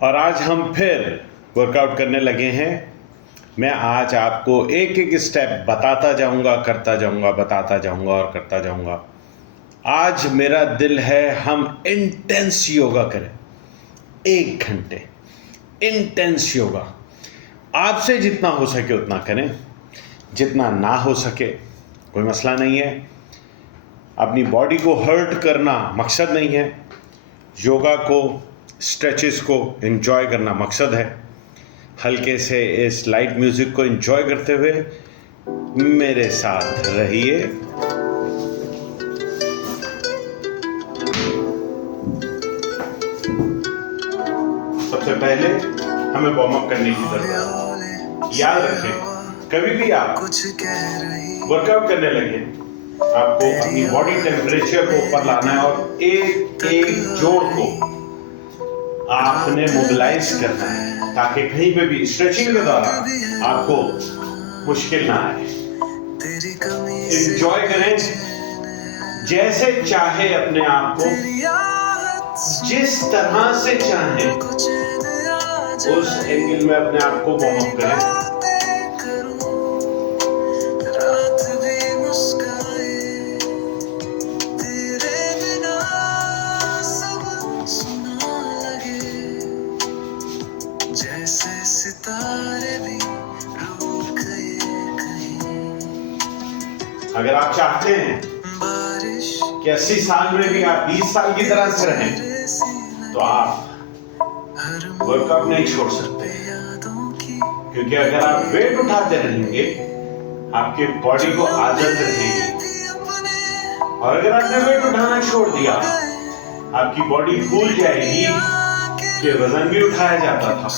और आज हम फिर वर्कआउट करने लगे हैं। मैं आज आपको एक एक स्टेप बताता जाऊंगा, करता जाऊंगा, बताता जाऊंगा और करता जाऊंगा। आज मेरा दिल है हम इंटेंस योगा करें, 1 घंटे इंटेंस योगा। आपसे जितना हो सके उतना करें, जितना ना हो सके कोई मसला नहीं है। अपनी बॉडी को हर्ट करना मकसद नहीं है। योगा को, स्ट्रेचेस को एंजॉय करना मकसद है। हल्के से इस लाइट म्यूजिक को एंजॉय करते हुए मेरे साथ रहिए। सबसे पहले हमें वार्म अप करने की जरूरत है। याद रखें, कभी भी आप वर्कआउट करने लगे, आपको अपनी बॉडी टेम्परेचर को ऊपर लाना है और एक एक जोड़ को आपने मोबिलाइज करना है ताकि कहीं पे भी स्ट्रेचिंग के दौरान आपको मुश्किल ना आए। एंजॉय करें जैसे चाहे, अपने आप को जिस तरह से चाहे उस एंगल में अपने आप को वार्म अप करें। अगर आप चाहते हैं कि 80 साल में भी आप 20 साल की तरह से रहें, तो आप वर्कआउट नहीं छोड़ सकते, क्योंकि अगर आप वेट उठाते रहेंगे आपके बॉडी को आदत रहेगी, और अगर आपने वेट उठाना छोड़ दिया आपकी बॉडी भूल जाएगी कि वजन भी उठाया जाता था।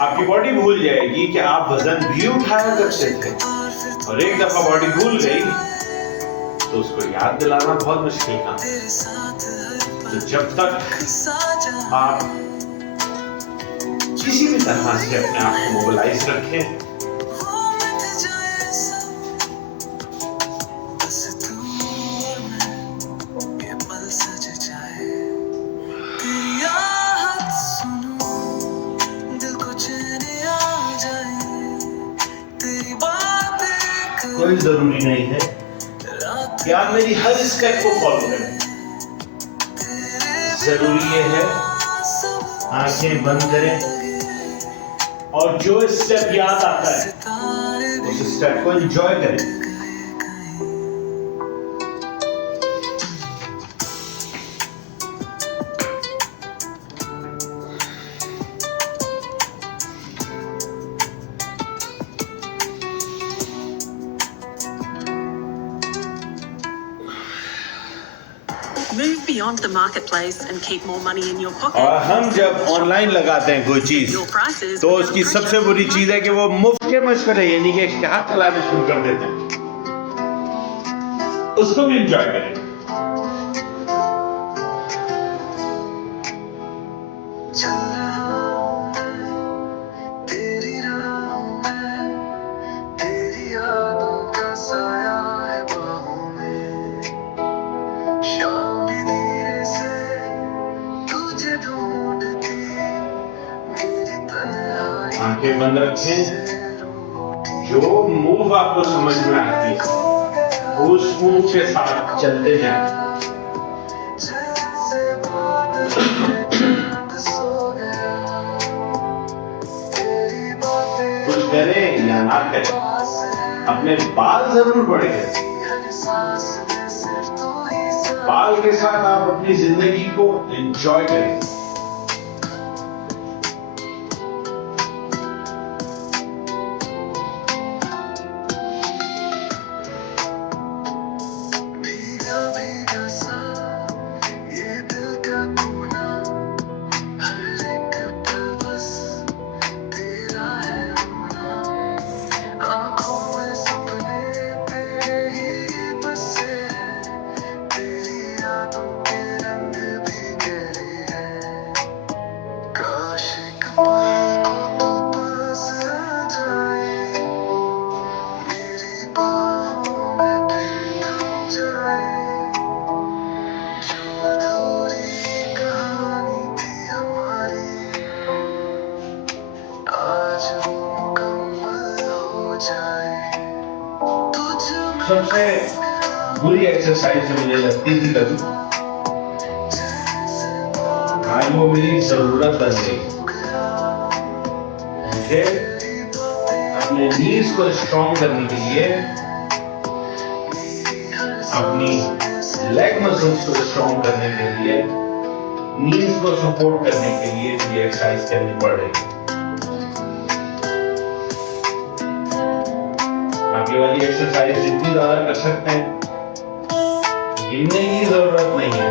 आपकी बॉडी भूल जाएगी कि आप वजन भी उठाया करते थे, और एक दफा बॉडी भूल गई तो उसको याद दिलाना बहुत मुश्किल काम है। तो जब तक आप किसी भी तरह से अपने आप को मोबिलाइज रखें, कोई जरूरी नहीं है कि आप मेरी हर स्टेप को फॉलो करें। जरूरी ये है आंखें बंद करें और जो स्टेप याद आता है उस स्टेप को एंजॉय करें। Move beyond the marketplace and keep more money in your pocket. और हम जब ऑनलाइन लगाते हैं कोई चीज, तो उसकी सबसे बुरी चीज है कि वो मुफ्त के मशवरे यानी कि क्या चलाने शुरू कर देते हैं। उसको भी एंजॉय करें। आंखें बंद रखें। जो मूव आपको समझ में आती है उस मूव के साथ चलते जाएं। कुछ करें या ना करें, अपने बाल जरूर बढ़े। बाल के साथ आप अपनी जिंदगी को एंजॉय करें। सबसे बुरी एक्सरसाइज मुझे लगती थी कभी, आज वो मेरी जरूरत बन गई। मुझे अपने नीज को स्ट्रॉन्ग करने के लिए, अपनी लेग मसल्स को स्ट्रॉन्ग करने के लिए, नीज को सपोर्ट करने के लिए ये एक्सरसाइज करनी पड़ रही है। आगे वाली एक्सरसाइज जितनी ज्यादा कर सकते हैं, गिनने की जरूरत नहीं है।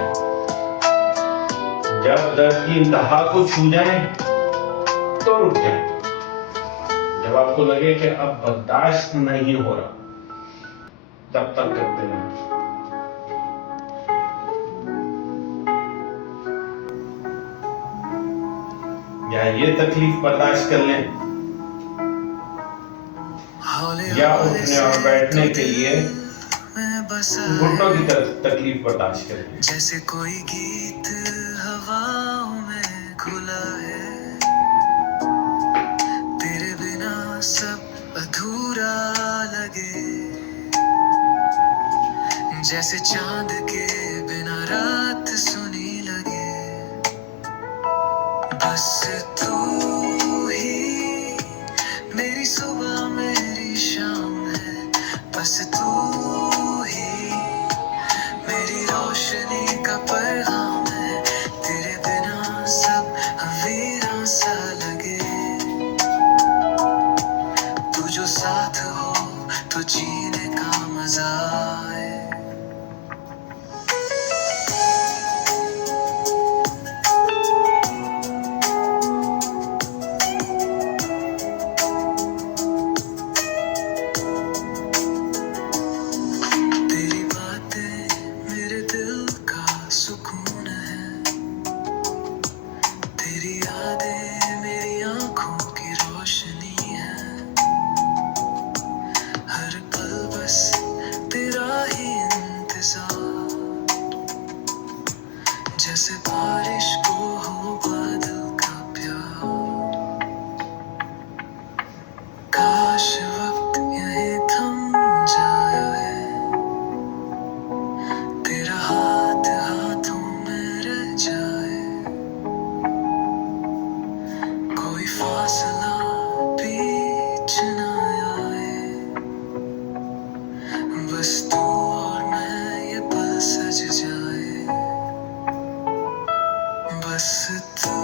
जब दर्द की इंतहा को छू जाए तो रुक जाए। जब आपको लगे कि अब बर्दाश्त नहीं हो रहा, तब तक करते रहें। या ये तकलीफ बर्दाश्त कर लें, या उठने और बैठने के लिए घुटनों की तकलीफ बर्दाश्त कर लें। जैसे कोई गीत हवाओं में खुला है, तेरे बिना सब अधूरा लगे, जैसे चांद के बिना रात सुनी लगे। बस तू ही मेरी सुबह मेरी शाम है, बस तू ही मेरी रोशनी का पैगाम है। तेरे बिना सब वीरान सा लगे, तू जो साथ हो तो जीने का मजा आए। तेरी बातें मेरे दिल का सुकून है, तेरी यादें मेरी आंखों की रोशनी है। हर पल बस तेरा ही इंतजार, जैसे बारिश को हो बादल का प्यार। काश वक्त यहीं थम जाए, तेरा हाथ हाथों में रह जाए, कोई फासला बीच न आए। बस तू और मैं ये पल सज जाए, बस तू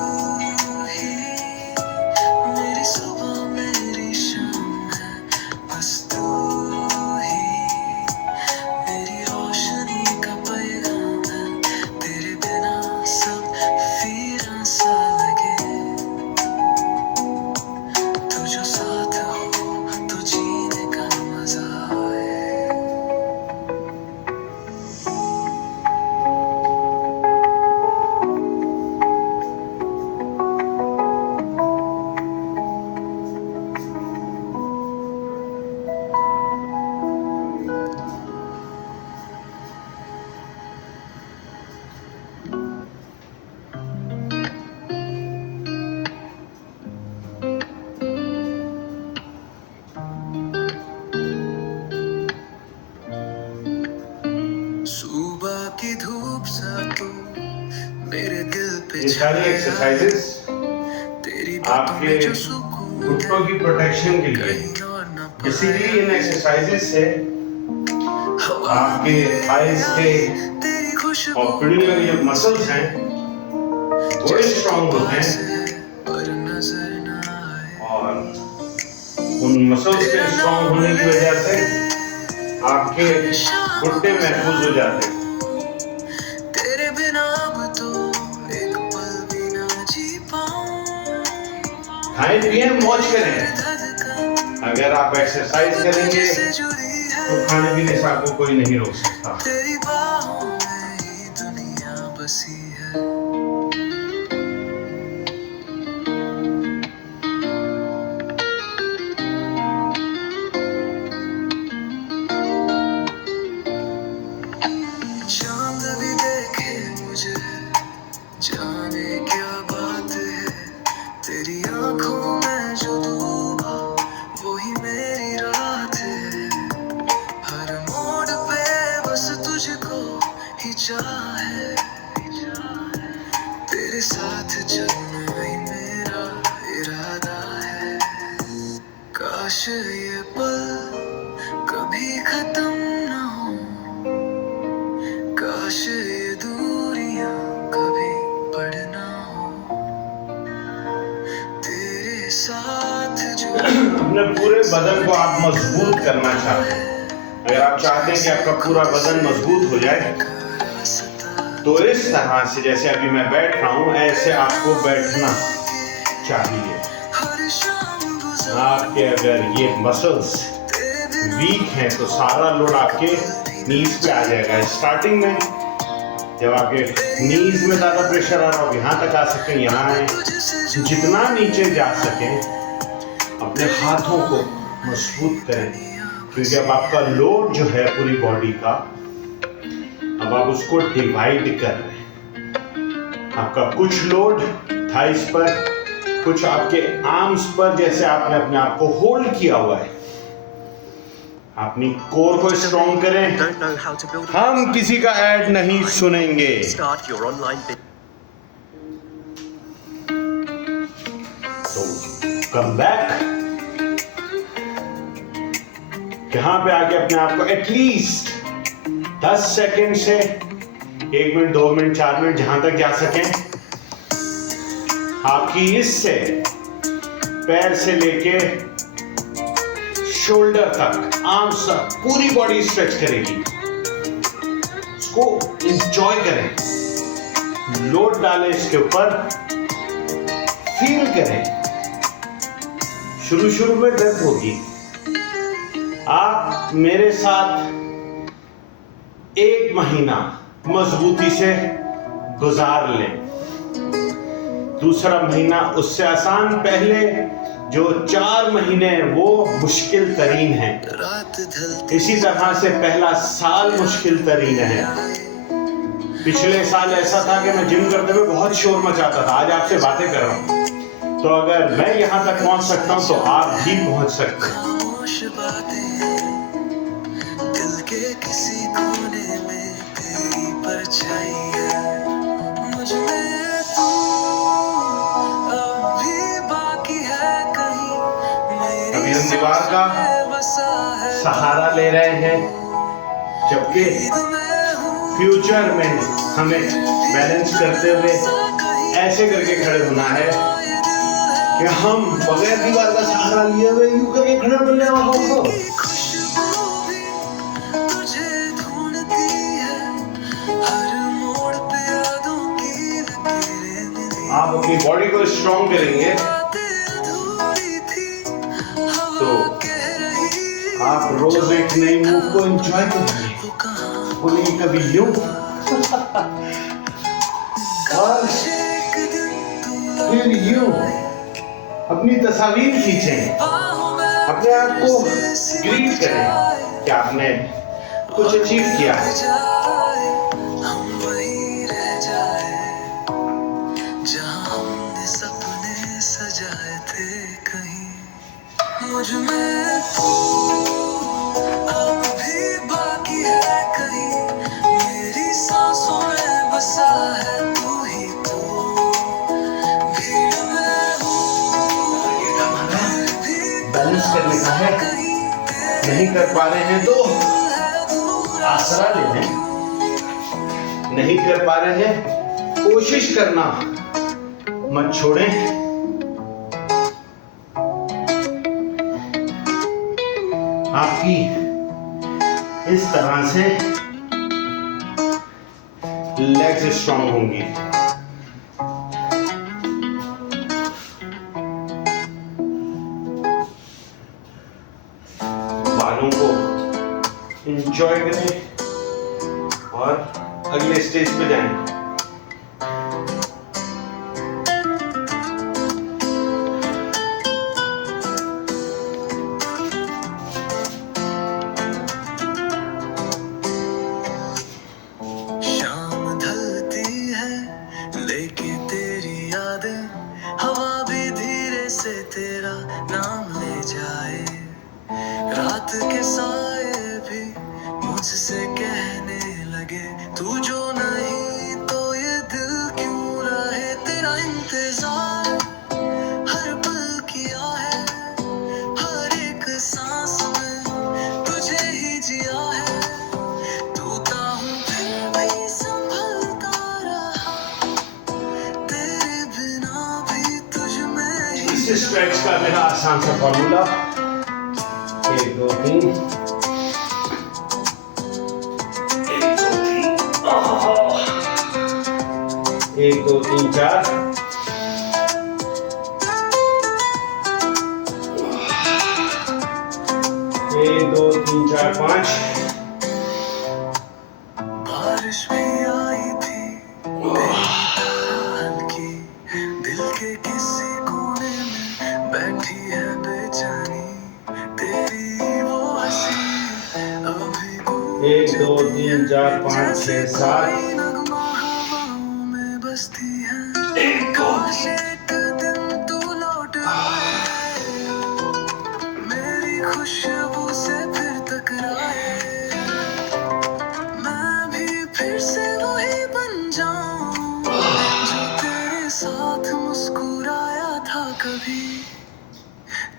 ही मेरी सुबह मेरी शाम है, बस तू ही मेरी रोशनी का पैगाम है। तेरे बिना सब वीरान सा लगे, तू जो साथ हो तो जीने का मजा आए। सुबह की धूप सा तो मेरे दिल पे ये सारी छाया, एक्सरसाइजेस तेरी आपके बातों में जो सुकून घुटनों की प्रोटेक्शन के लिए। कहीं और न बेसिकली इन एक्सरसाइजेस से हवा आपके थाइस के तेरी खुशबू और पीढ़ी में जो मसल्स हैं वो स्ट्रॉन्ग होते हैं, पर नजर न आए। और उन मसल्स के स्ट्रॉन्ग होने की वजह से आपके घुटने महफूज हो जाते हैं। तेरे बिना अब तो एक पल भी ना जी पाऊं। खाएं पिए मौज करें। धड़कन अगर आप एक्सरसाइज करेंगे से जुड़ी है, तो खाने पीने से आपको कोई नहीं रोक सकता। तेरी बाहों में ही दुनिया बसी है। चांद भी देखे मुझे, जाने क्या बात है, तेरी आंखों में जो डूबा वही मेरी रात है। हर मोड़ ये पल कभी खत्म ना हो, काश ये दूरियां कभी बढ़ना हो, तेरे साथ जो अपने पूरे बदन को आप मजबूत करना चाहते हैं, अगर आप चाहते हैं कि आपका पूरा बदन मजबूत हो जाए तो इस तरह से जैसे अभी मैं बैठ रहा हूँ ऐसे आपको बैठना चाहिए। आपके अगर ये मसल्स वीक हैं तो सारा लोड आपके नीज पे आ जाएगा। स्टार्टिंग में जब आपके नीज में ज़्यादा प्रेशर आ रहा हो, यहाँ तक आ सके, यहाँ आए, जितना नीचे जा सके अपने हाथों को मजबूत करें, क्योंकि अब आपका लोड जो है पूरी बॉडी का अब आप उसको डिवाइड कर रहे हैं। आपका कुछ लोड थाइस पर, कुछ आपके आर्म्स पर, जैसे आपने अपने आप को होल्ड किया हुआ है। अपनी कोर को स्ट्रॉन्ग करें। हम किसी का ऐड नहीं सुनेंगे। तो कम बैक, यहां पे आके अपने आप को एटलीस्ट 10 सेकेंड से 1 मिनट, 2 मिनट, 4 मिनट, जहां तक जा सकें, आपकी इससे पैर से लेके शोल्डर तक, आर्म्स तक पूरी बॉडी स्ट्रेच करेगी। इसको एंजॉय करें, लोड डालें इसके ऊपर, फील करें। शुरू में दर्द होगी, आप मेरे साथ 1 महीना मजबूती से गुजार लें, दूसरा महीना उससे आसान, पहले जो 4 महीने वो मुश्किल तरीन है। इसी तरह से पहला साल मुश्किल तरीन है। पिछले साल ऐसा था कि मैं जिम करते हुए बहुत शोर मचाता था, आज आपसे बातें कर रहा हूं। तो अगर मैं यहां तक पहुंच सकता हूं तो आप भी पहुंच सकते हैं। दिल के किसी कोने में तेरी परछाई है, मुझ में तू अभी बाकी है कहीं, अभी हम दीवार का सहारा ले रहे हैं, जबकि फ्यूचर में हमें बैलेंस करते हुए ऐसे करके खड़े होना है कि हम बगैर दीवार का सहारा लिए हुए यूं करके खड़े बनने वाले हो। आप अपनी बॉडी को स्ट्रॉन्ग करेंगे तो आप रोज एक नई मूव को एंजॉय करेंगे। बोलेंगे कभी यूं और फिर यूं। अपनी तस्वीर खींचें, अपने आप को ग्रीट करें कि आपने कुछ अचीव किया है। मुझ में तू अब भी बाकी है कहीं, मेरी सांसों में बसा है तू ही तो, भीड़ में हूँ बैलेंस करने का है, नहीं कर पा रहे हैं तो आसरा ले लें, नहीं कर पा रहे हैं कोशिश करना मत छोड़ें। आपकी इस तरह से लेग्स स्ट्रांग होंगी। बालों को एंजॉय करें और अगले स्टेज पे जाएं। तेरा नाम ले जाए, रात के साए भी मुझसे कहने लगे, तू जो नहीं तो ये दिल क्यों रहे, तेरा इंतजार हर पल किया है, हर एक इस स्ट्रेच का मेरा आसान सा फॉर्मूला 1 2 3 1 2 3 4 1 2 3 4 5 बारिश भी आई थी हल्की, दिल के किसी कोने में बैठी है बेचैनी, तेरी वो हंसी अभी 1 2 3 4 5 6 7 नगमा हवाओं में बसती है। काश एक दिन तू लौट आए, मेरी खुशबू से फिर टकराए, मैं भी फिर से वही बन जाऊं जो तेरे साथ मुस्कुराया था कभी।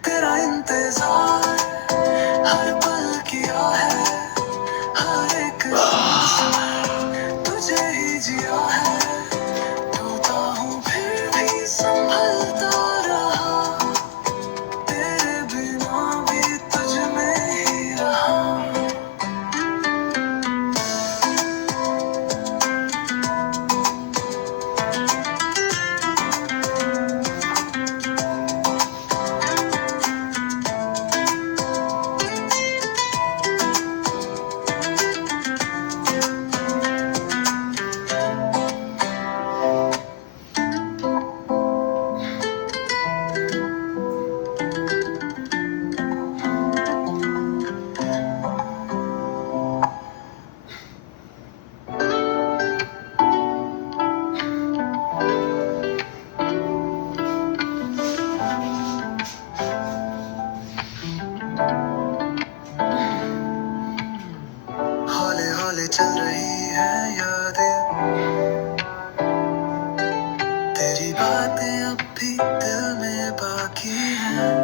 तेरा इंतजार हर पल किया है, हर एक सांस में तुझे ही जिया है, टूटा हूँ फिर भी संभलता रहा, तेरे बिना भी तुझ में ही रहा। हौले हौले चल रही है यादें, तेरी बातें अब भी दिल में बाकी हैं,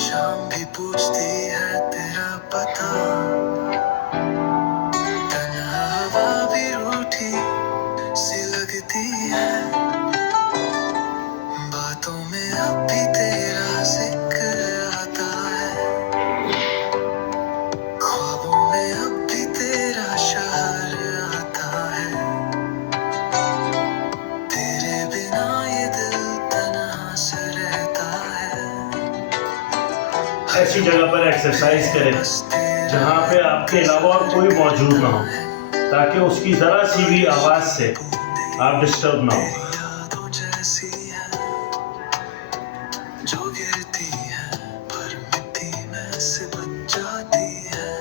शाम भी पूछती है तेरा पता, तन्हा हवा भी रूठी सी लगती है, बातों में अब भी तेरा जिक्र आता है, ख्वाबों में अब भी तेरा शहर आता है, तेरे बिना ये दिल तन्हा सा रहता है। ऐसी जगह पर एक्सरसाइज करें जहाँ पे आपके अलावा और कोई मौजूद ना हो, ताकि उसकी जरा सी भी आवाज से आप डिस्टर्ब ना हो। यादों जैसी है जो गिरती है पर मिट्टी में से बच जाती है,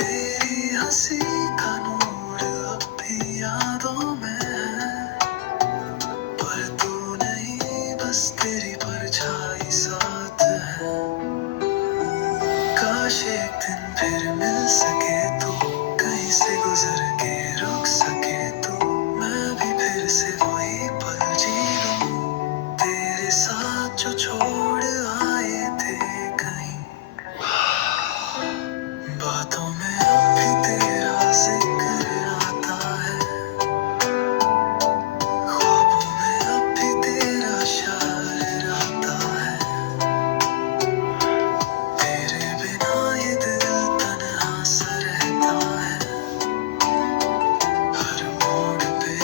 तेरी हंसी का नूर अब भी यादों में है, पर तू नहीं बस तेरी परछाई साथ है। काश एक दिन फिर मिल सके तू, कहीं से गुजर के रुक सके तू, मैं भी फिर से वही पल जी लूं, तेरे साथ जो छोड़ आए थे कहीं, बातों में अब भी तेरा जिक्र आता है, ख्वाबों में अब भी तेरा शहर आता है, तेरे बिना ये दिल तन्हा सा रहता है, हर मोड़ पे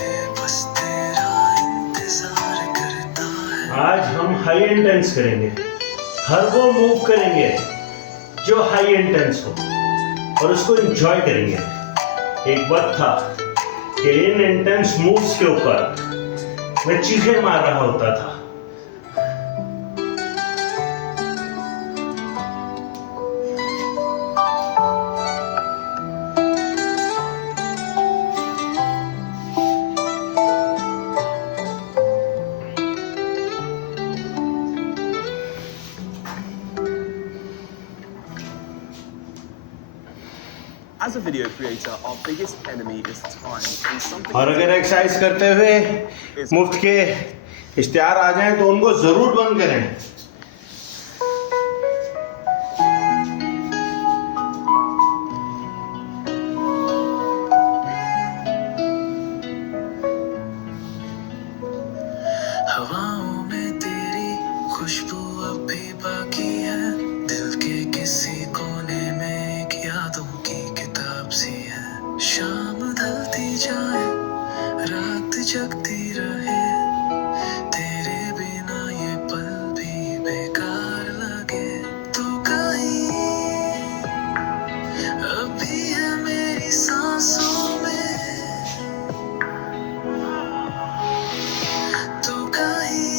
बस तेरा इंतजार करता है। आज हम हाई इंटेंस करेंगे, हर वो मूव करेंगे जो हाई इंटेंस हो और उसको एंजॉय करेंगे। एक वक्त था कि इन इंटेंस मूव्स के ऊपर मैं चीखें मार रहा होता था। As a video creator, our biggest enemy is time. And something और अगर एक्सरसाइज करते हुए मुफ्त के इश्तिहार आ जाएं तो उनको जरूर बंद करें। हवाओं में तेरी खुशबू अब भी बाकी है, दिल के किसी कोने में एक यादों की किताब सी है। शाम ढलती जाए, रात जगती रहे, तेरे बिना ये पल भी बेकार लगे। तू कहीं अभी है मेरी सांसों में, तू कहीं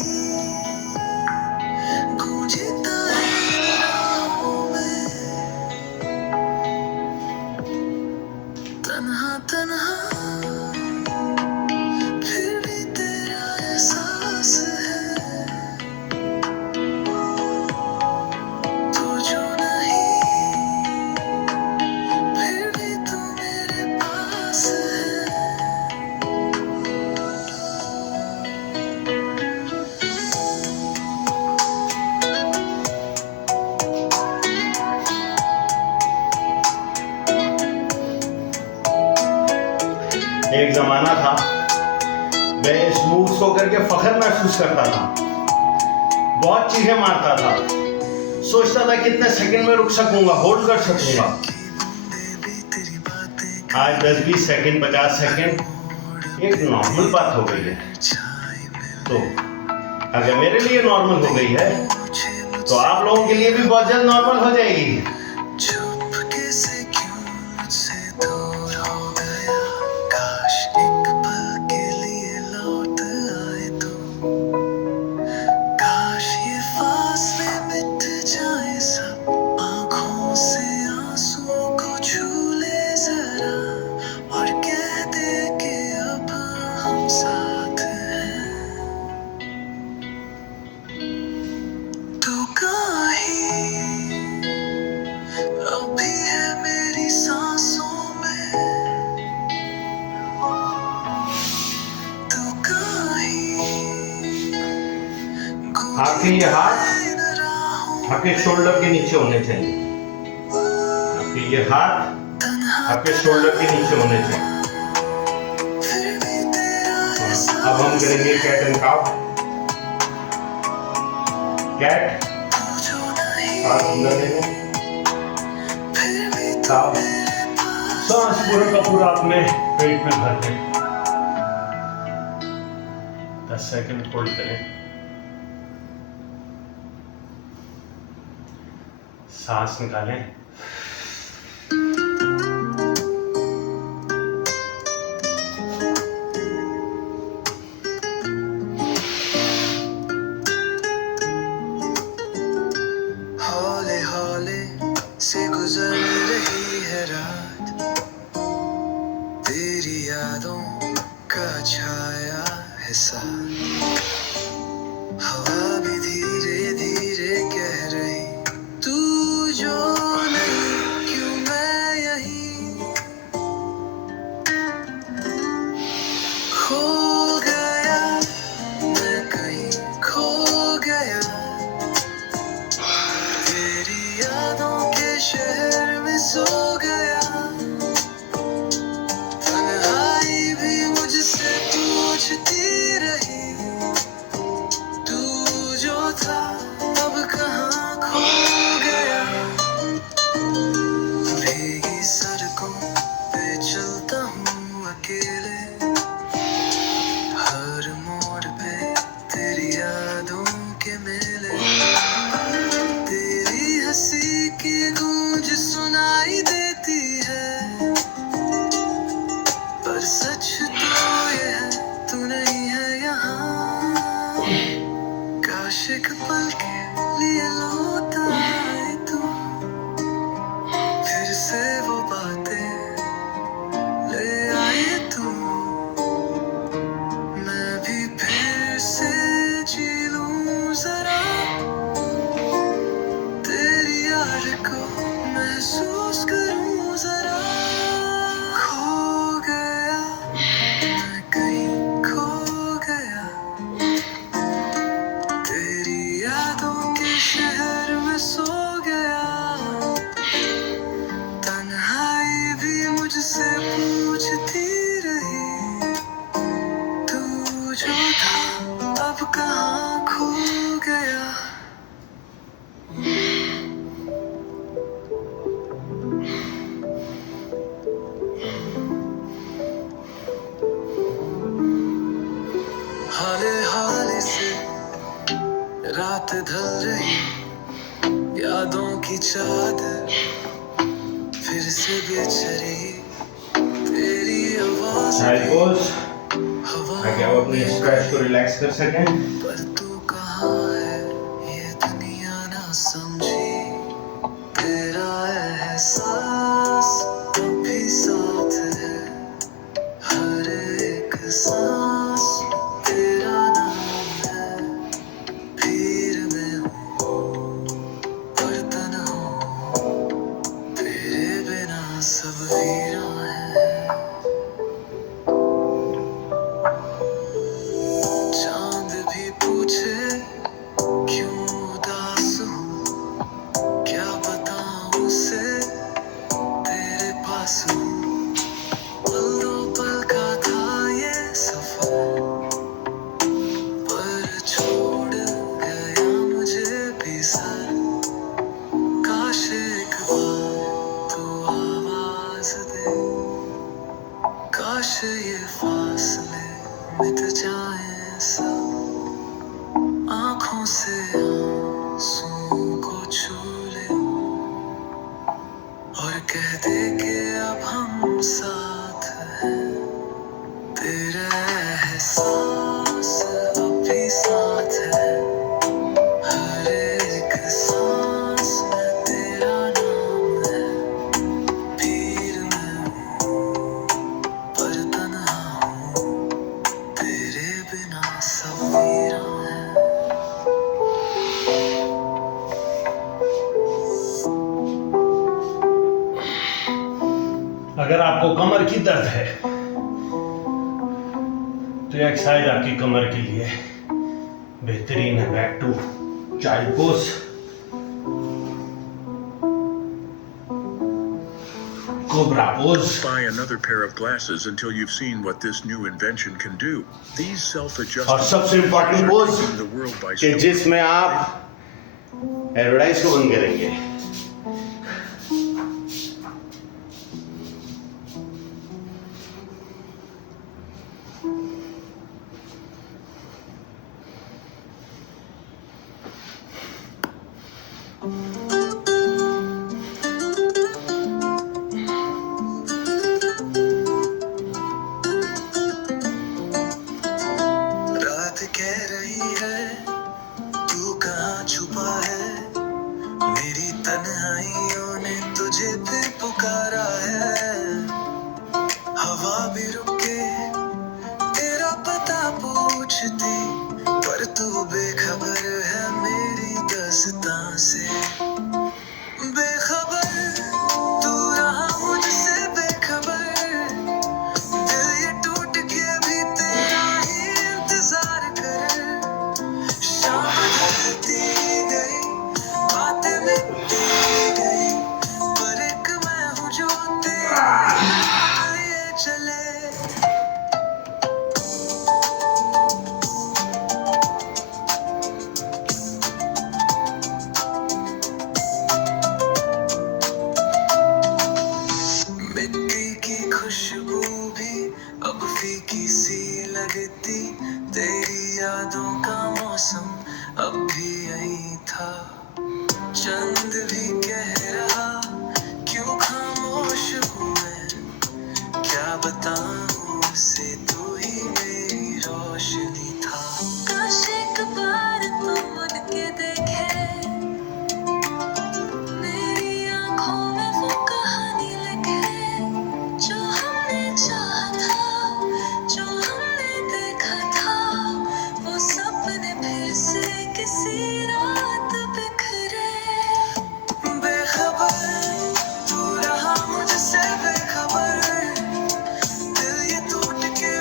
गूंजता है राहों में। तन्हा तन्हा फिर भी तेरा एहसास है, तू जो नहीं फिर भी तू मेरे पास है। एक जमाना था मैं स्मूथ होकर के फख्र महसूस करता था, बहुत चीजें मारता था, सोचता था कितने सेकंड में रुक सकूंगा, होल्ड कर सकूंगा। आज 10-20 सेकंड 50 सेकंड एक नॉर्मल बात हो गई है। तो अगर मेरे लिए नॉर्मल हो गई है तो आप लोगों के लिए भी बहुत जल्द नॉर्मल हो जाएगी। चुपके से क्यों मुझसे दूर हो गया, काश एक पल के लिए लौट आए तू, काश ये फासले मिट जाए सब, आंखों से आंसुओं को छू ले जरा और कह दे कि अब हम साथ हैं। तू कहीं अभी है मेरी सांसों में, तू कहीं आपके ये हाथ गूंजता राहों आपके शोल्डर के नीचे होने चाहिए, आपके ये हाथ तन्हा आपके शोल्डर के नीचे होने चाहिए। फिर भी तेरा अब हम करेंगे कैट एंड काउ। कैट तू जो नहीं हाथ अंदर लेंगे, फिर भी तू काउ मेरे पास। सांस पूरा का पूरा अपने पेट में भर के 10 सेकंड होल्ड करें, सांस निकालें, हौले हौले से गुजर रही है रात, तेरी यादों का छाया है साथ, हवा भी धीरे धीरे कह रही तू जो नहीं क्यों मैं यहीं, खो गया मैं कहीं खो गया, तेरी यादों के शहर में सो गया, तन्हाई भी मुझसे पूछती रही हाले हाले से रात ढल रही, यादों की चादर फिर से बेचरी, तेरी आवाज बोस हवा ताकि आप अपने स्ट्रेस को रिलैक्स कर सकें। पर तू कहाँ है ये दुनिया ना समझी, तेरा एहसास अभी साथ है, हर एक सांस तेरा नाम है, भीड़ में हूँ पर तन्हा हूँ, तेरे बिना सब वीरान है। चांद भी पूछे क्यों उदास हूँ, क्या बताऊँ उसे तेरे पास हूँ, पल दो पल का था ये सफर, पर छोड़ गया मुझे भी सर, काश एक बार तू आवाज दे, काश ये फासले मिट जाए सब, आँखों से आंसू को छू ले और कह दे कि अब हम साथ हैं, तेरा एहसास अभी साथ है, हर एक सांस में तेरा नाम है, भीड़ में हूँ पर तन्हा हूँ, तेरे बिना सब वीरान है। अगर आपको कमर की दर्द है तो ये एक्सरसाइज आपकी कमर के लिए बेहतरीन है। Back to child pose. Cobra pose. Buy another pair of glasses until you've seen what this new invention can do. These self-adjusting और सबसे important pose taking the world by कि storm. जिसमें आप एडवर्टाइज को बंद करेंगे। रात कह रही है तू कहाँ छुपा है, मेरी तन्हाइयों ने तुझे फिर पुकारा है, हवा भी रुके तेरा पता पूछती, पर तू बेखबर है मेरी दास्तां से, बेखबर तू रहा मुझसे बेखबर, दिल ये टूट के भी तेरा ही इंतजार कर, शाम ढलती गई बातें मिटती गई, पर एक मैं हूँ जो तेरे लिए चले। मिट्टी की खुशबू भी अब फीकी सी लगती, तेरी यादों का मौसम अब भी यही था, चंद भी कह रहा क्यों खामोश हूँ मैं, क्या बताऊँ उसे तू ही मेरी रोशनी था, काश एक बार तू मुड़ के देखे, मेरी आँखों में वो कहानी लिखे, जो हमने चाहा था, जो हमने देखा था, वो सपने फिर से किसी रात बिखरे, बेखबर तू रहा मुझसे बेखबर, दिल ये टूट के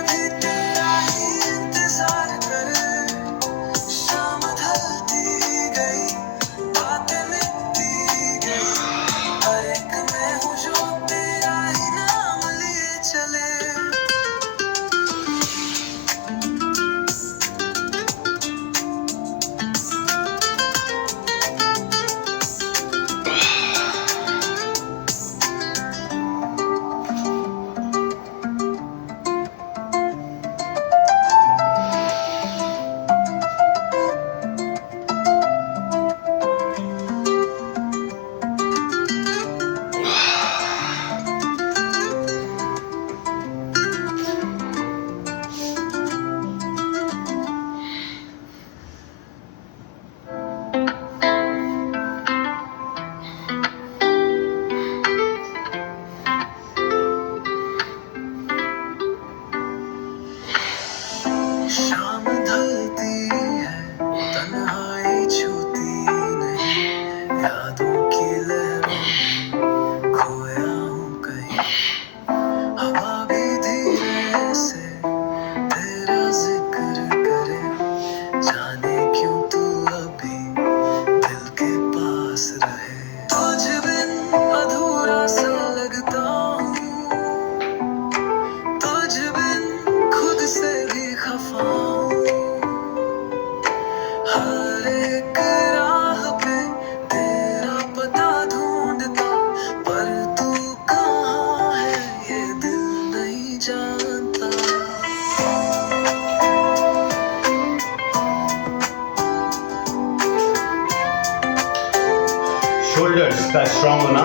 शोल्डर्स का स्ट्रांग होना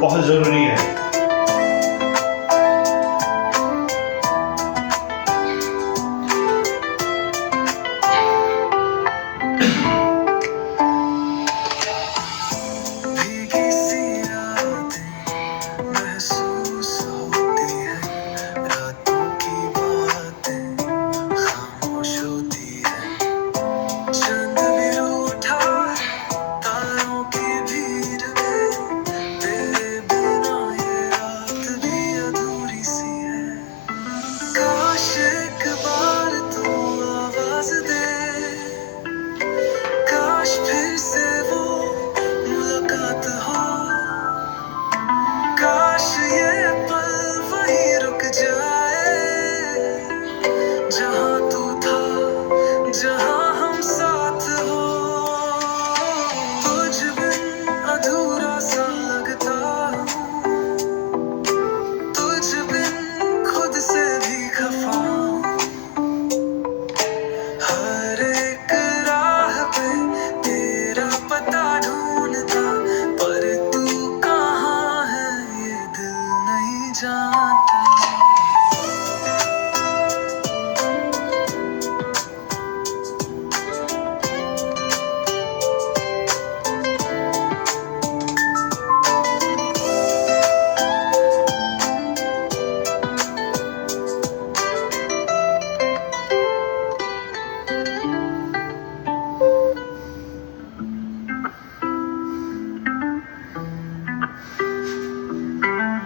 बहुत जरूरी है।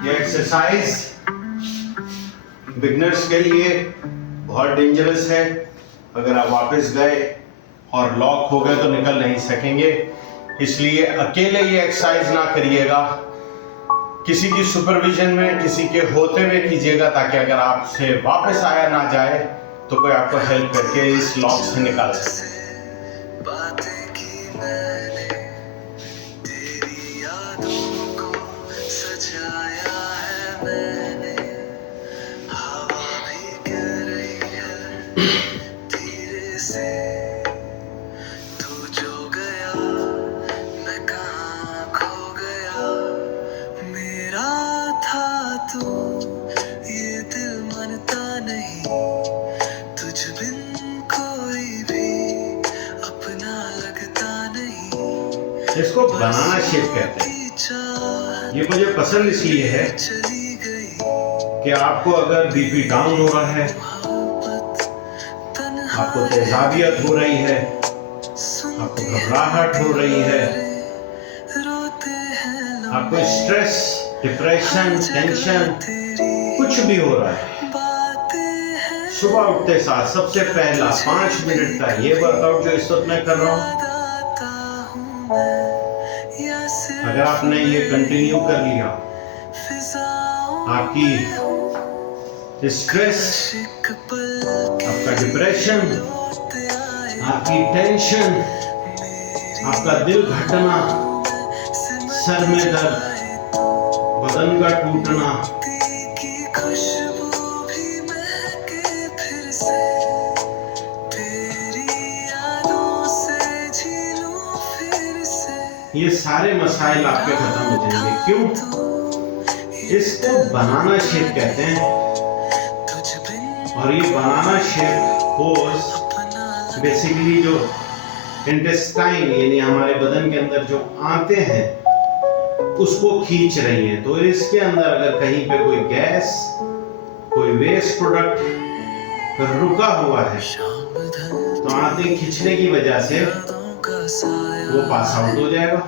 ये एक्सरसाइज बिगनर्स के लिए बहुत डेंजरस है। अगर आप वापस गए और लॉक हो गए तो निकल नहीं सकेंगे, इसलिए अकेले ये एक्सरसाइज ना करिएगा, किसी की सुपरविजन में, किसी के होते हुए कीजिएगा, ताकि अगर आपसे वापस आया ना जाए तो कोई आपको हेल्प करके इस लॉक से निकाल सके। इसको बनाना शेप कहते हैं। ये मुझे पसंद इसलिए है कि आपको अगर बीपी डाउन हो रहा है, आपको तेजाबियत हो रही है, आपको घबराहट हो रही है, आपको स्ट्रेस, डिप्रेशन, टेंशन कुछ भी हो रहा है, सुबह उठते साथ सबसे पहला 5 मिनट का ये वर्कआउट जो इस वक्त मैं कर रहा हूँ, अगर आपने ये कंटिन्यू कर लिया, आपकी स्ट्रेस, आपका डिप्रेशन, आपकी टेंशन, आपका दिल घटना, सर में दर्द, बदन का टूटना, ये सारे मसाइल आपके खत्म हो जाएंगे। क्यों? इसको बनाना शेप कहते हैं। और ये बनाना शेप फोर्स बेसिकली जो इंटेस्टाइन यानी हमारे बदन के अंदर जो आते हैं उसको खींच रही हैं। तो इसके अंदर अगर कहीं पे कोई गैस, कोई वेस्ट प्रोडक्ट रुका हुआ है तो आते खींचने की वजह से वो पास आउट हो जाएगा,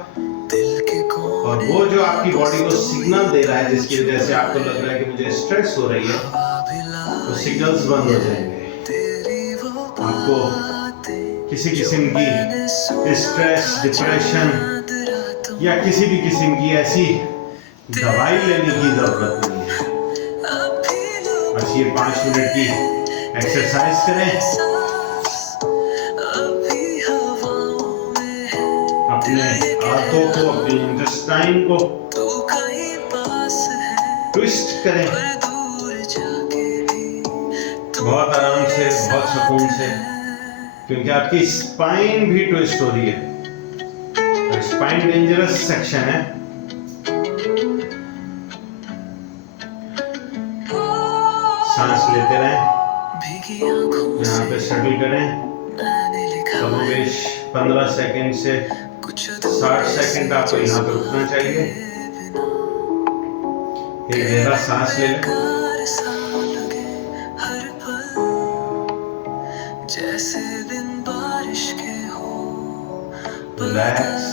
और वो जो आपकी बॉडी को सिग्नल दे रहा है जिसकी वजह से आपको लग रहा है कि मुझे स्ट्रेस हो रही है, वो सिग्नल्स बंद हो जाएंगे। आपको किसी किस्म की स्ट्रेस, डिप्रेशन या किसी भी किस्म की ऐसी दवाई लेने की जरूरत नहीं है। बस ये 5 मिनट की एक्सरसाइज करें, अपने हाथों को, अपने इंटेस्टाइन को ट्विस्ट करें बहुत आराम से, बहुत सुकून से, क्योंकि आपकी स्पाइन भी ट्विस्ट हो रही है। तो स्पाइन डेंजरस सेक्शन है। सांस लेते रहें, यहाँ पे स्टडी करें। कमोबेश 15 सेकंड से 60 सेकंड आपको यहाँ पे रुकना चाहिए। एक गहरा सांस ले लें। जैसे दिन बारिश के हो, रिलैक्स,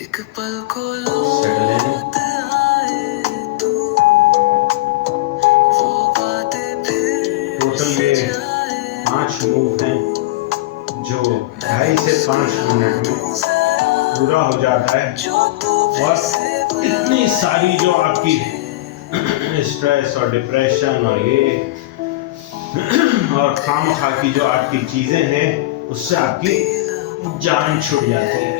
एक पल को सेटल इन। लौट आए तू, वो बातें फिर टोटल ये 5 मूव हैं जो 2.5 से 5 मिनट में पूरा हो जाता है। जो तू और इतनी सारी जो आपकी स्ट्रेस और डिप्रेशन और ये और खामखा की जो आपकी चीजें हैं उससे आपकी जान छूट जाती है।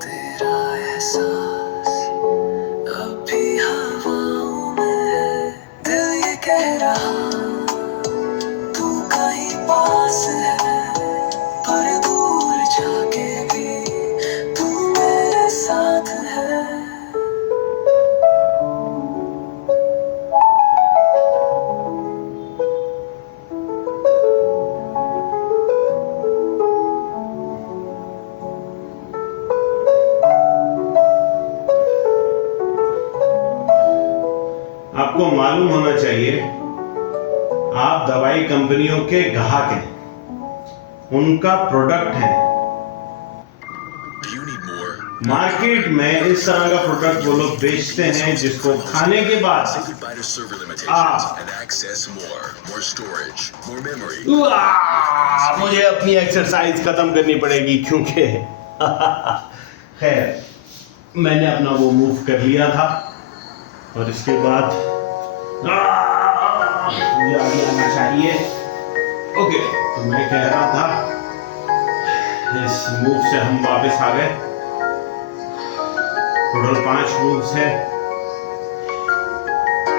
तेरा एहसास अभी हवाओं में है, दिल ये कह रहा तू कहीं पास है, पर दूर जाके भी तू मेरे साथ है। आपको मालूम होना चाहिए आप दवाई कंपनियों के ग्राहक हैं, उनका प्रोडक्ट है। You need more. मार्केट में इस तरह का प्रोडक्ट वो लोग बेचते हैं जिसको खाने के बाद Say goodbye to server limitations Ah. and access more storage, more memory. मुझे अपनी एक्सरसाइज खत्म करनी पड़ेगी क्योंकि खैर मैंने अपना वो मूव कर लिया था और इसके बाद मुझे आगे आना चाहिए। ओके, तो मैं कह रहा था इस मूव से हम वापस आ गए। टोटल 5 मूव्स हैं,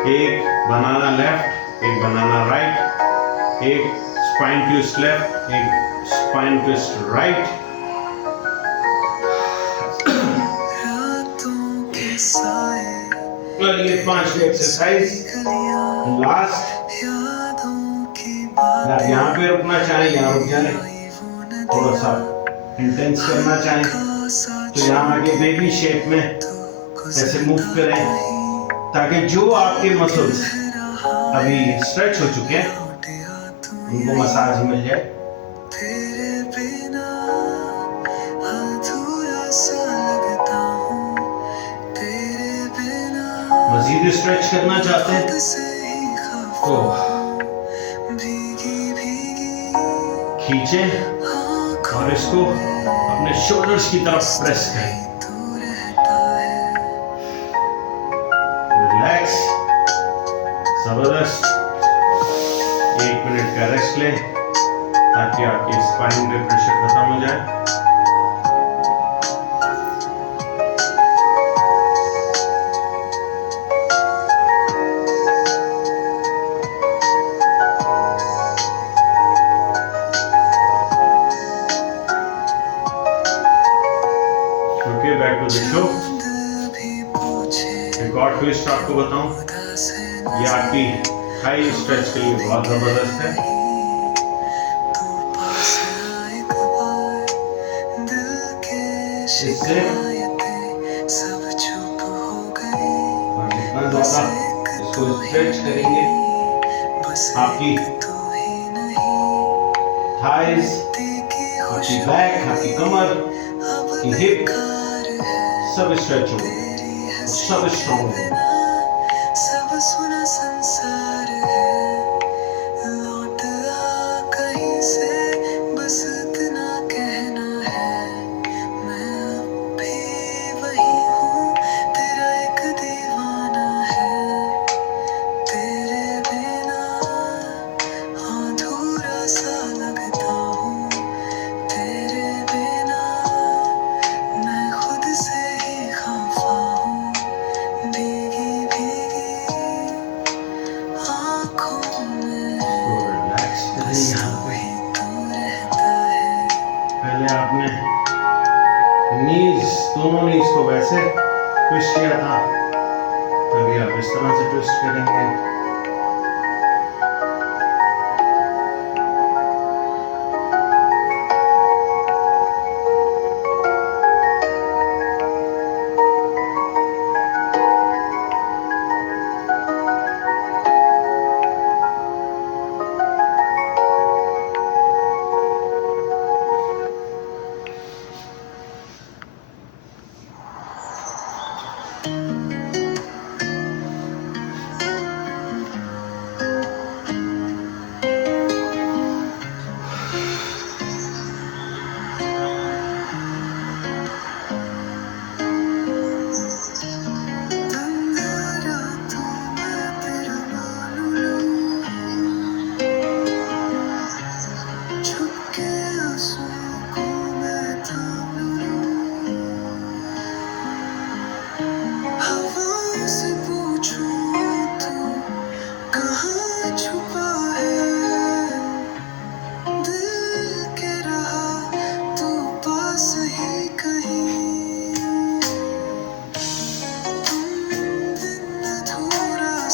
एक बनाना लेफ्ट, एक बनाना राइट, एक स्पाइन ट्विस्ट लेफ्ट, एक स्पाइन ट्विस्ट राइट। रातों के साए और ये 5 एक्सरसाइज गलियां लास्ट। यादों की आप यहाँ पे रुकना चाहें यहाँ रुक जाए, बातें थोड़ा सा इंटेंस करना चाहें तो यहाँ आगे बेबी शेप में ऐसे मूव करें ताकि जो आपके मसल्स अभी स्ट्रेच हो चुके हैं उनको मसाज मिल जाए। तेरे बिना अधूरा सा लगता हूँ, तेरे बिना मजीद स्ट्रेच करना चाहते हैं खुद से ही खफा तो भीगी भीगी खींचें आँखों और इसको अपने शोल्डर्स की तरफ प्रेस करें। तू रहता है। रिलैक्स, जबरदस्त। 1 मिनट का रेस्ट लें ताकि आपकी स्पाइन पे प्रेशर खत्म हो जाए। Okay, back to the show. भी पूछे एक और ट्विस्ट आपको बताऊं, खुदा से ये आपकी हाई स्ट्रेच के लिए बहुत जबरदस्त है। तू पास आए एक बार, दिल के शिकायतें सब चुप हो गई। और जितना ज्यादा इसको स्ट्रेच करेंगे बस आपकी तू ही नहीं थाइज, की आपकी बैक, आपकी कमर, अब आपकी हिप बेकार है सब स्ट्रेच होंगे, तेरी हंसी सब स्ट्रॉन्ग होंगे। सब सुना संसार है, लौट आ कहीं से बस इतना कहना है, मैं अब भी वही हूँ, तेरा एक दीवाना है, तेरे बिना अधूरा सा लगता हूँ, तेरे बिना मैं खुद से ही खफा हूँ, भीगी भीगी आँखों में तो रिलैक्स करें यहाँ पे। तू रहता है। पहले आपने नीज, दोनों नीज को वैसे ट्विस्ट किया था, अभी आप इस तरह से ट्विस्ट करेंगे।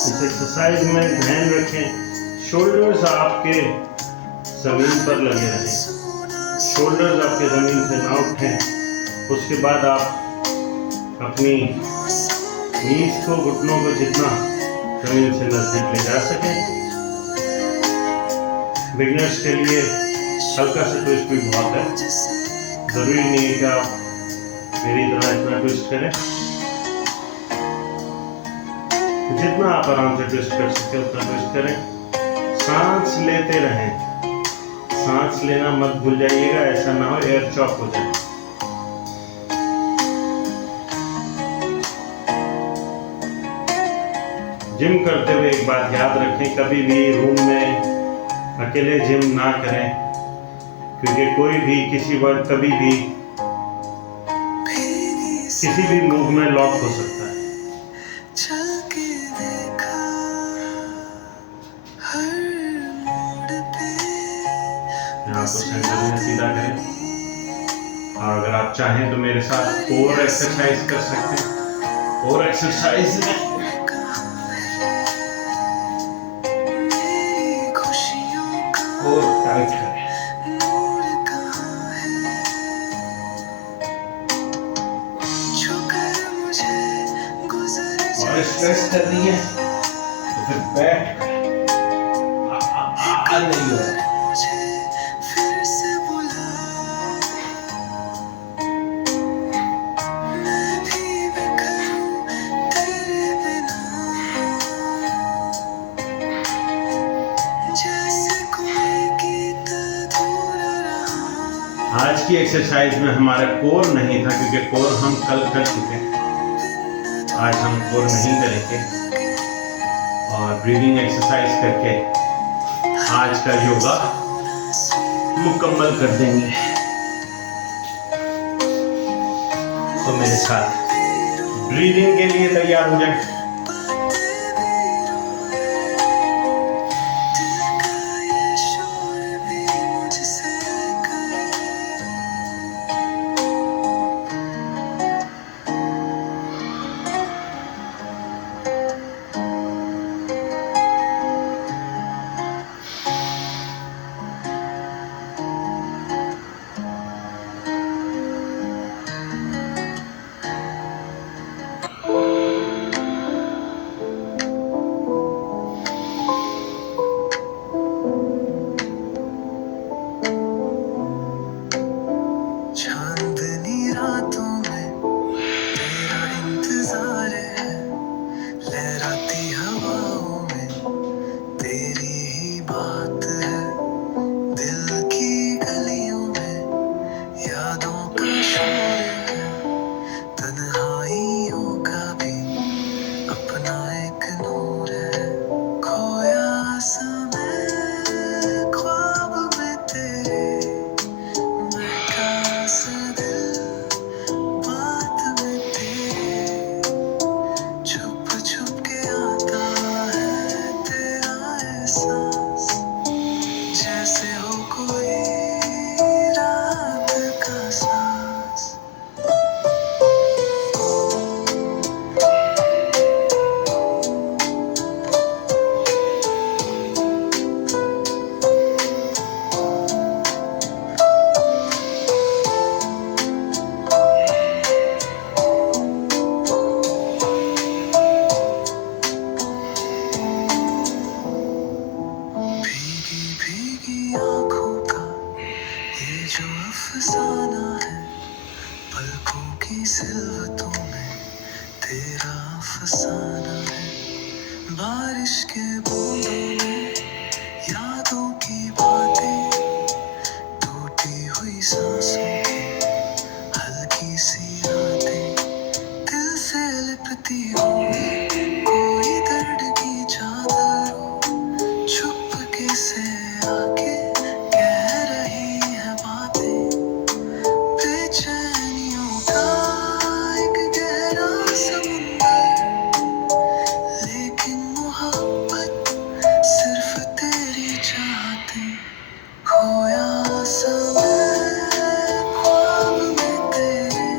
इस एक्सरसाइज में ध्यान रखें, शोल्डर्स आपके जमीन पर लगे रहें, शोल्डर्स आपके जमीन से ना उठें। उसके बाद आप अपनी नीज को, घुटनों को जितना जमीन से नजदीक ले जा सकें। बिगिनर्स के लिए हल्का सा ट्विस्ट भी बहुत है, जरूरी नहीं है कि आप मेरी तरह इतना ट्विस्ट करें। जितना आप आराम से ट्विस्ट कर सकते हैं उतना ट्विस्ट करें। सांस लेते रहें, सांस लेना मत भूल जाइएगा, ऐसा ना हो एयर चॉक हो जाए। जिम करते हुए एक बात याद रखें, कभी भी रूम में अकेले जिम ना करें, क्योंकि कोई भी किसी वक्त कभी भी किसी भी मूव में लॉक हो सकता है। आपको सेंटर में सीधा करें, और अगर आप चाहें तो मेरे साथ और एक्सरसाइज कर सकते हैं। और एक्सरसाइज में और टाइट करें, और स्ट्रेस करनी है तो फिर बैठ कर नहीं हो रहा। आज की एक्सरसाइज में हमारा कोर नहीं था, क्योंकि कोर हम कल कर चुके हैं। आज हम कोर नहीं करेंगे और ब्रीदिंग एक्सरसाइज करके आज का योगा मुकम्मल कर देंगे। तो मेरे साथ ब्रीदिंग के लिए तैयार हो जाए। अफसाना है, पलकों की सिलवतों में तेरा अफसाना है। बारिश के बूंदों में यादों की बातें, टूटी हुई सांसों की हल्की सी रातें, दिल से लिपटी हुई कोई दर्द की चादर, चुपके से आके कह रही है बातें, बेचैनियों का एक गहरा समुंदर, लेकिन मोहब्बत सिर्फ तेरी चाहते, खोया समय ख्वाब में तेरे,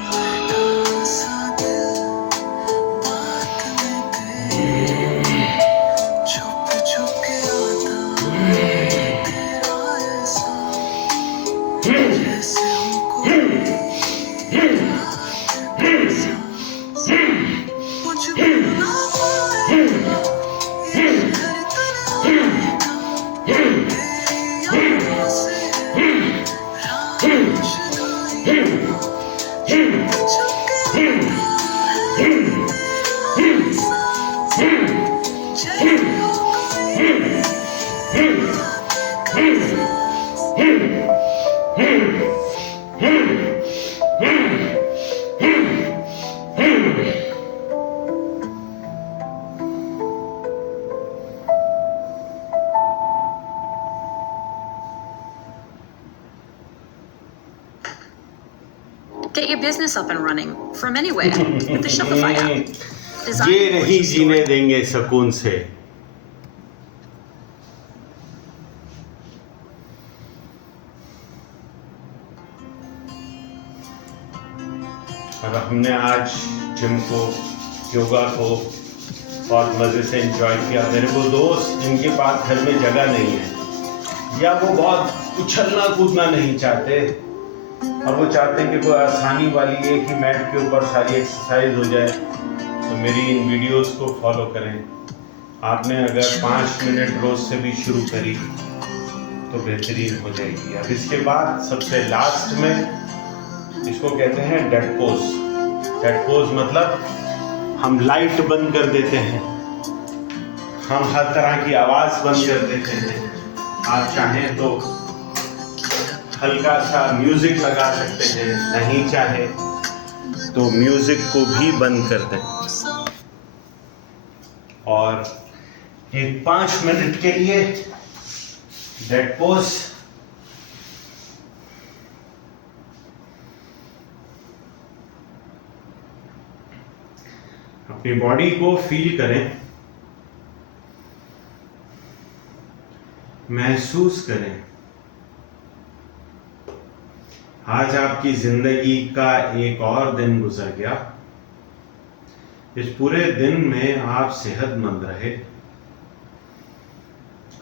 बैठा सा दिल बात में तेरे, छुप छुप के आता है तेरा एहसास, जैसे हो कोई रात का सांस, मुझ भूलना पाएगा ये शहर तन्हाई का, तेरी यादों से रात रोशनाई का, छुप छुप के आता है तेरा एहसास, जैसे हो कोई रात का सांस। Get your business up and running from anywhere with the Shopify app. Design ये your नहीं origin जीने story. देंगे सुकून से। और हमने आज जिम को, योगा को बहुत मज़े से एंजॉय किया। मेरे को दोस्त जिनके पास घर में जगह नहीं है या वो बहुत उछलना कूदना नहीं चाहते, अब वो चाहते हैं कि कोई आसानी वाली एक ही मैट के ऊपर सारी एक्सरसाइज हो जाए, तो मेरी इन वीडियोस को फॉलो करें। आपने अगर 5 मिनट रोज से भी शुरू करी तो बेहतरीन हो जाएगी। अब इसके बाद सबसे लास्ट में इसको कहते हैं डेड पोज। डेड पोज मतलब हम लाइट बंद कर देते हैं, हम हर तरह की आवाज़ बंद कर देते हैं। आप चाहें तो हल्का सा म्यूजिक लगा सकते हैं, नहीं चाहे तो म्यूजिक को भी बंद कर दें और एक 5 मिनट के लिए डेड पोज। अपनी बॉडी को फील करें, महसूस करें। आज आपकी जिंदगी का एक और दिन गुजर गया। इस पूरे दिन में आप सेहतमंद रहे,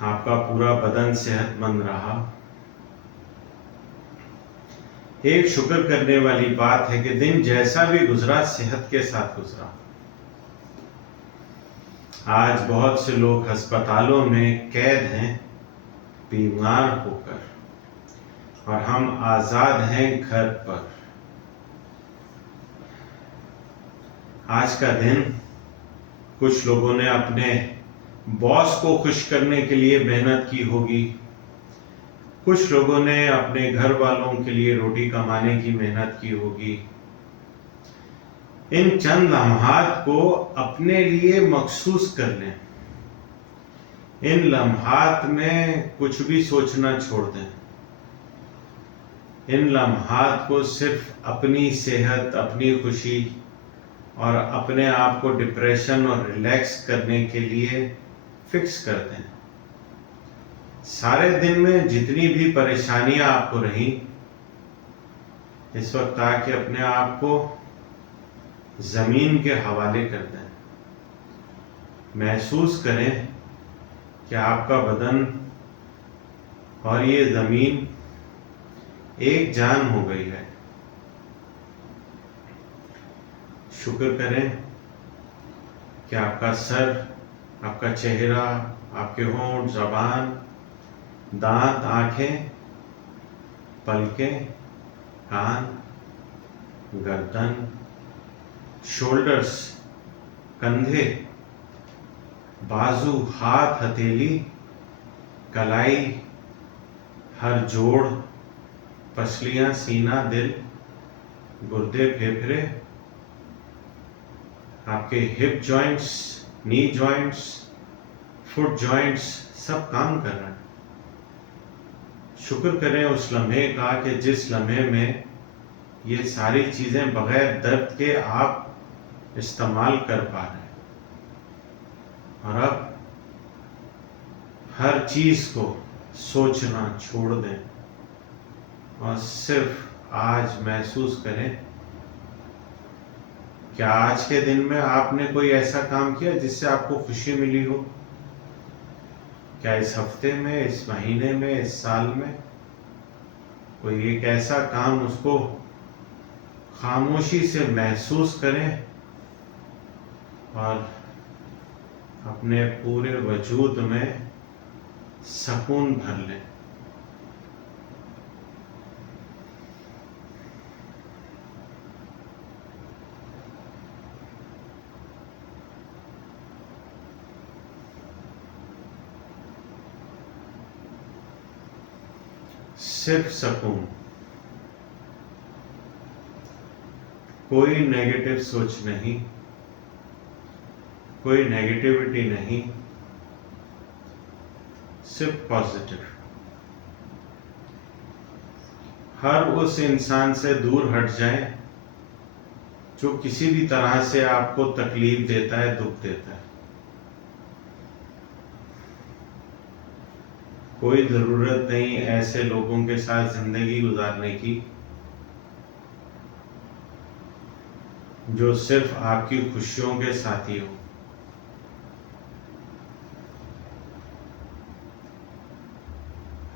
आपका पूरा बदन सेहतमंद रहा। एक शुक्र करने वाली बात है कि दिन जैसा भी गुजरा सेहत के साथ गुजरा। आज बहुत से लोग अस्पतालों में कैद हैं बीमार होकर, और हम आजाद हैं घर पर। आज का दिन कुछ लोगों ने अपने बॉस को खुश करने के लिए मेहनत की होगी, कुछ लोगों ने अपने घर वालों के लिए रोटी कमाने की मेहनत की होगी। इन चंद लम्हात को अपने लिए मखसूस कर लें। इन लम्हात में कुछ भी सोचना छोड़ दें। इन लम्हात को सिर्फ अपनी सेहत, अपनी खुशी और अपने आप को डिप्रेशन और रिलैक्स करने के लिए फिक्स कर दें। सारे दिन में जितनी भी परेशानियां आपको रही, इस वक्त आके अपने आप को जमीन के हवाले कर दें। महसूस करें कि आपका बदन और ये जमीन एक जान हो गई है। शुक्र करें कि आपका सर, आपका चेहरा, आपके होंठ, जबान, दांत, आंखें पलकें, कान, गर्दन, शोल्डर्स, कंधे, बाजू, हाथ, हथेली, कलाई, हर जोड़, पसलियां, सीना, दिल, गुर्दे, फेफड़े, आपके हिप जॉइंट्स, नी जॉइंट्स, फुट जॉइंट्स सब काम कर रहे हैं। शुक्र करें उस लम्हे का कि जिस लम्हे में ये सारी चीजें बगैर दर्द के आप इस्तेमाल कर पा रहे हैं। और अब हर चीज को सोचना छोड़ दें और सिर्फ आज महसूस करें। क्या आज के दिन में आपने कोई ऐसा काम किया जिससे आपको खुशी मिली हो? क्या इस हफ्ते में, इस महीने में, इस साल में कोई एक ऐसा काम, उसको खामोशी से महसूस करें और अपने पूरे वजूद में सुकून भर लें। सिर्फ सुकून, कोई नेगेटिव सोच नहीं, कोई नेगेटिविटी नहीं, सिर्फ पॉजिटिव। हर उस इंसान से दूर हट जाएं जो किसी भी तरह से आपको तकलीफ देता है, दुख देता है। कोई जरूरत नहीं ऐसे लोगों के साथ जिंदगी गुजारने की जो सिर्फ आपकी खुशियों के साथी हो।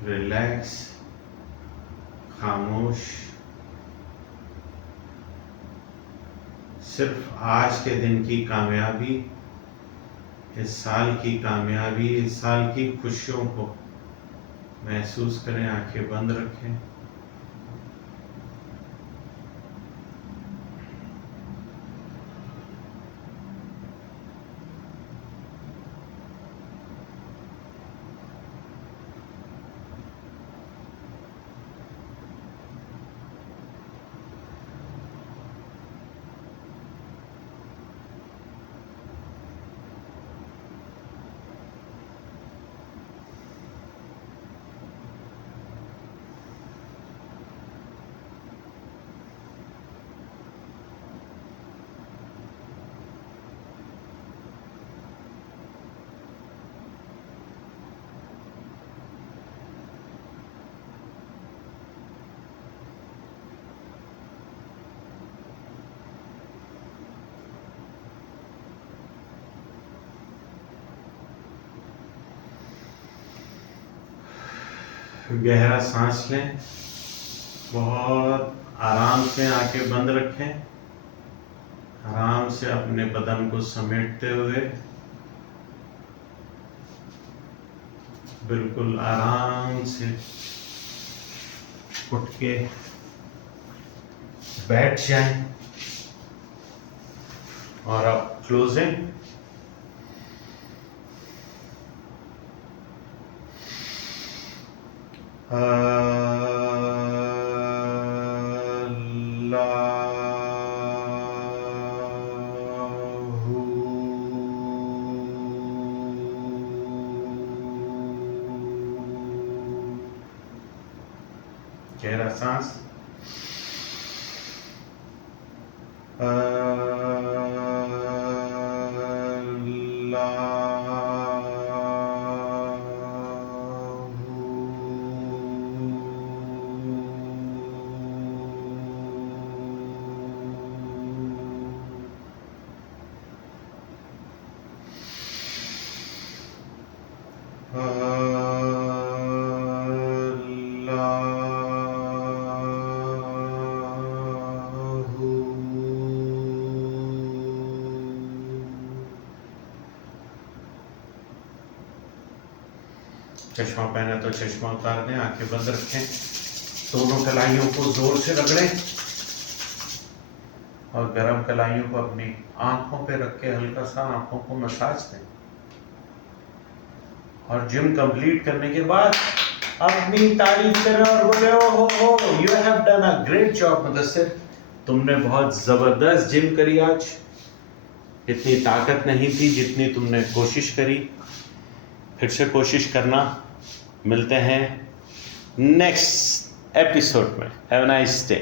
रिलैक्स, खामोश, सिर्फ आज के दिन की कामयाबी, इस साल की कामयाबी, इस साल की खुशियों को महसूस करें। आंखें बंद रखें। गहरा सांस लें, बहुत आराम से आंखें बंद रखें। आराम से अपने बदन को समेटते हुए बिल्कुल आराम से उठ के बैठ जाएं और अब क्लोजिंग। गहरा सांस। चश्मा पहने तो चश्मा उतार दें, आंखें बंद रखें। दोनों कलाइयों को जोर से रगड़ें और गरम कलाइयों को अपनी आंखों पे रख के हल्का सा आंखों को मसाज दें। और जिम कंप्लीट करने के बाद अपनी तारीफ करें और बोले हो you have done a great job Mudassir, तुमने बहुत जबरदस्त जिम करी आज, इतनी ताकत नहीं थी जितनी तुमने कोशिश करी, फिर से कोशिश करना। मिलते हैं नेक्स्ट एपिसोड में। Have a nice day.